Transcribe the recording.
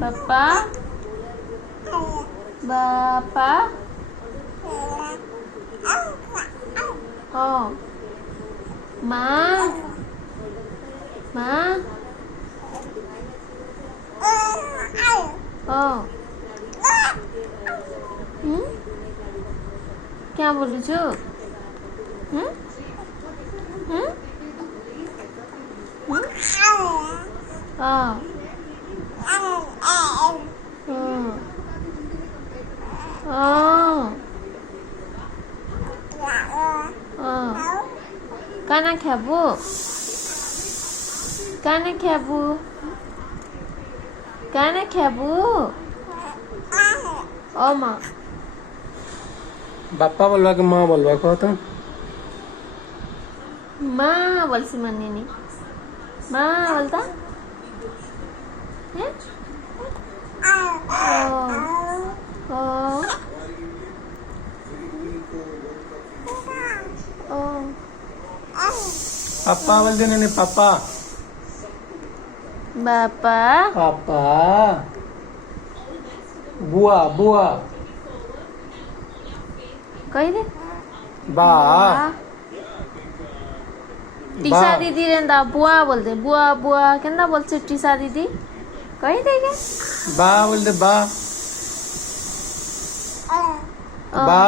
बापा बापा ओ माँ माँ ओ क्या बोलू छु हम्म हम्म हाँ काना खाबो काना खाबो काना खाबो ओ माँ बापा बोलवा कि माँ बोलवा कहो तो माँ बोलसी मन्नी नहीं माँ बोलता है ओ ओ पापा बोल दे नहीं पापा बापा पापा बुआ बुआ कही दे बा टीसा दीदी रेंदा बुआ बोल दे बुआ बुआ केंदा बोल से टीसा दीदी कही दे के बा बोल दे बा ओ बा